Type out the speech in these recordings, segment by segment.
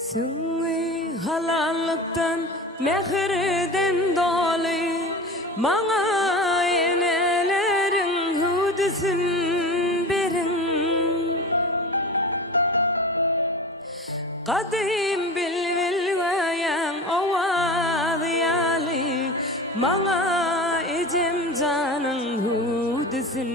Süngü halallıktan, mehirden dolu, Mağa enelerin hudüsün berin. Kadim bilbil vayan ovadı yali, Mağa ecem canın hudüsün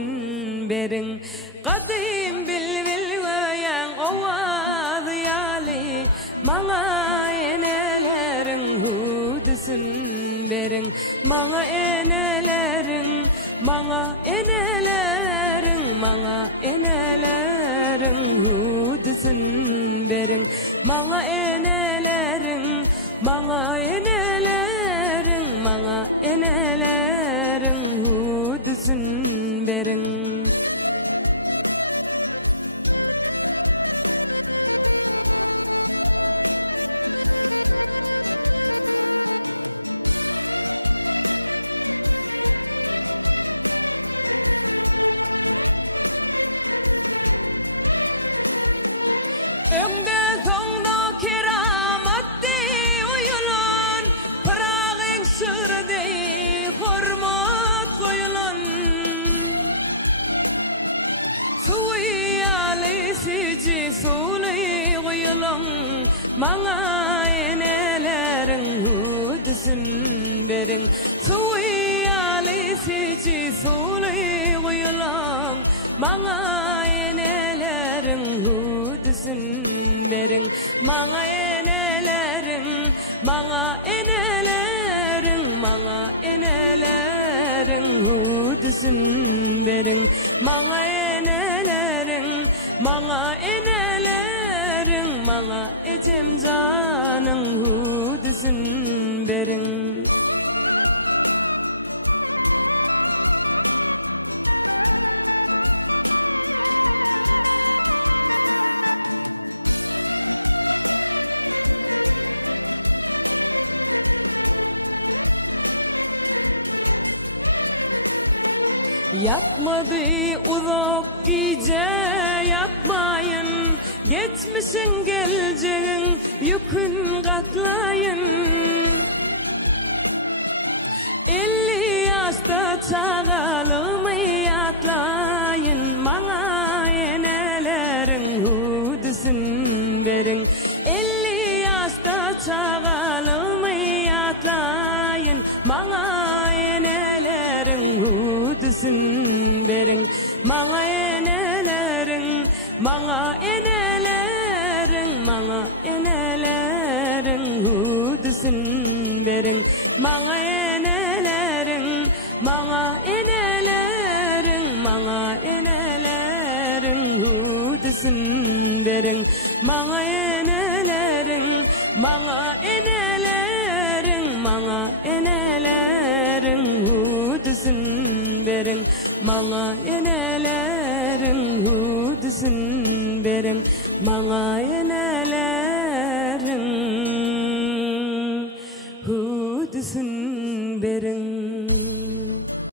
berin. Kadim bilbil vayan ovadı yali, Mağa enelerin hudüsün berin. Mağa enelerin, mağa enelerin, mağa enelerin hudüsün berin. Mağa enelerin, mağa enelerin, mağa enelerin hudüsün berin. Öngde sonda keramatdi uyulan, Pırağın sürdi hormat koyulan. Suyali sici suli koyulan, Mağa enelerin hudüsün berin. Suyali sici suli koyulan, Mağa enelerin hudüsün berin. Mağa enelerin, mağa enelerin, mağa enelerin hudüsün berin. Mağa enelerin, mağa enelerin, mağa ecem canın hudüsün berin. Yapmadı uzak gece yapmayın, Geçmişin geleceğin yükün katlayın. 50 yaşta çağalımı atlayın, Mağa enelerin hudüsün berin. 50 yaşta çağalımı atlayın, Mağa enelerin hudüsün berin. Mağa enelerin, mağa enelerin, mağa enelerin hudüsün berin. Mağa enelerin, mağa enelerin, mağa enelerin hudüsün berin. Mağa enelerin, mağa enelerin, mağa enelerin hudüsün berin. Mağa enelerin hudüsün berin. Mağa enelerin